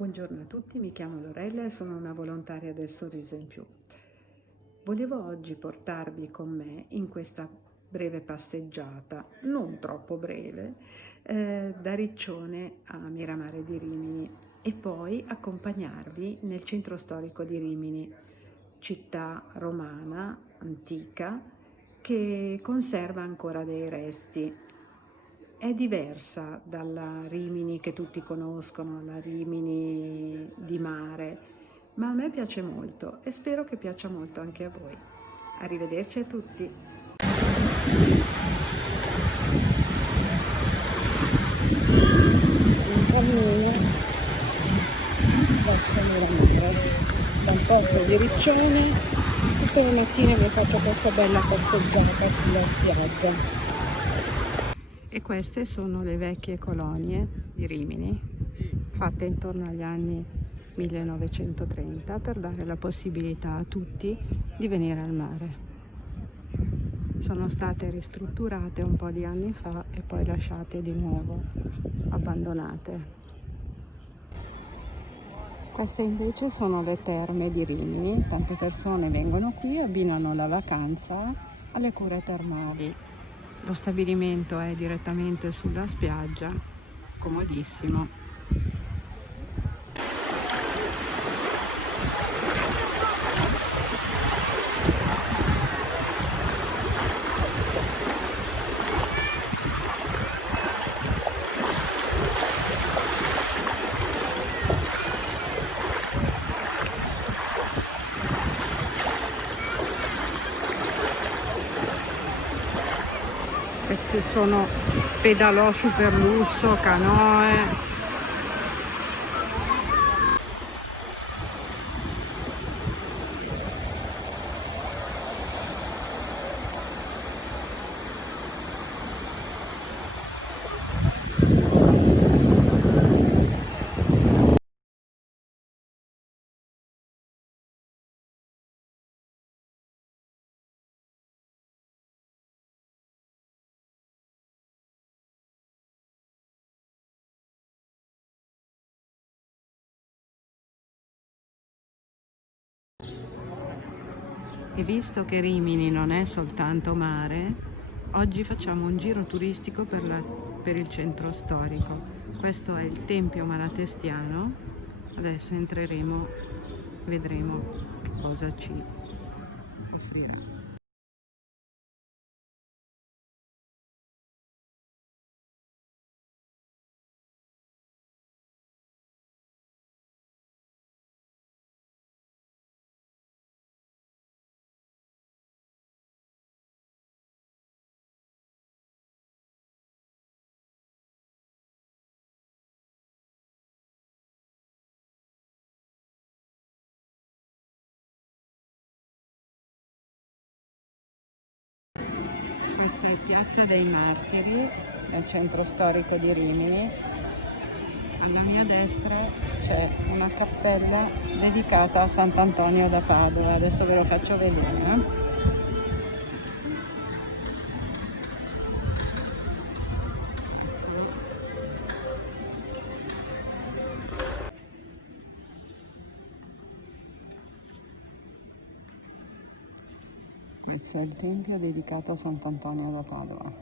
Buongiorno a tutti, mi chiamo Lorella e sono una volontaria del Sorriso in Più. Volevo oggi portarvi con me in questa breve passeggiata, non troppo breve, da Riccione a Miramare di Rimini e poi accompagnarvi nel centro storico di Rimini, città romana, antica, che conserva ancora dei resti. È diversa dalla Rimini che tutti conoscono, la Rimini di mare, ma a me piace molto e spero che piaccia molto anche a voi. Arrivederci a tutti. In cammino verso Miramare, da un posto di Riccione, tutte le mattine mi faccio questa bella passeggiata sulla spiaggia. E queste sono le vecchie colonie di Rimini, fatte intorno agli anni 1930 per dare la possibilità a tutti di venire al mare. Sono state ristrutturate un po' di anni fa e poi lasciate di nuovo abbandonate. Queste invece sono le terme di Rimini. Tante persone vengono qui e abbinano la vacanza alle cure termali. Lo stabilimento è direttamente sulla spiaggia, comodissimo. Questi sono pedalò super lusso, canoe. E visto che Rimini non è soltanto mare, oggi facciamo un giro turistico per il centro storico. Questo è il Tempio Malatestiano. Adesso entreremo, vedremo che cosa ci offrirà. Questa è Piazza dei Martiri, nel centro storico di Rimini. Alla mia destra c'è una cappella dedicata a Sant'Antonio da Padova. Adesso ve lo faccio vedere. Questo è il tempio dedicato a Sant'Antonio da Padova.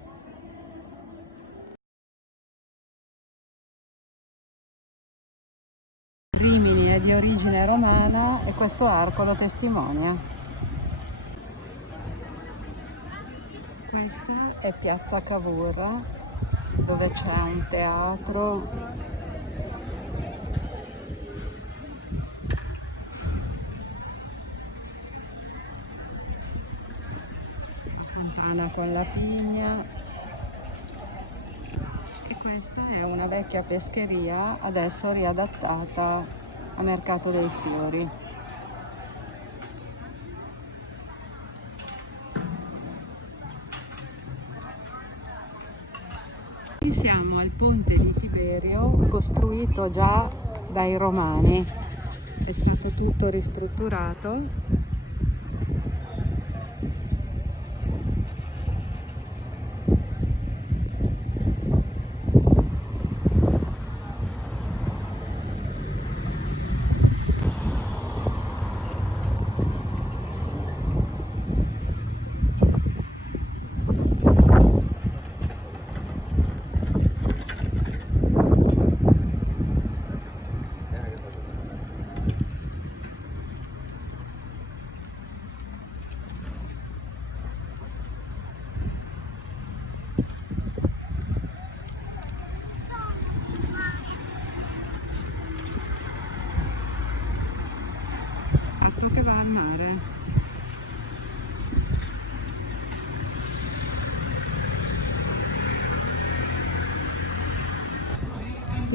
Rimini è di origine romana e questo arco lo testimonia. Questa è Piazza Cavour, dove c'è un teatro. Campana con la pigna. E questa è una vecchia pescheria, adesso riadattata a Mercato dei Fiori. Qui siamo al ponte di Tiberio, costruito già dai Romani. È stato tutto ristrutturato.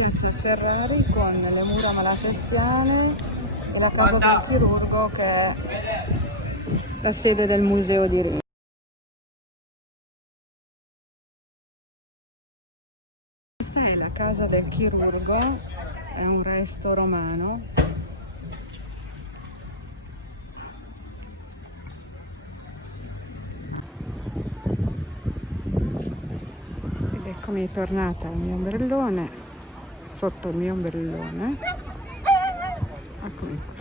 Pizze Ferrari con le mura malacristiane e la casa del chirurgo che è la sede del museo di Rimini. Questa è la casa del chirurgo, è un resto romano. Ed eccomi tornata al mio ombrellone, sotto il mio ombrellone. Eccomi qua.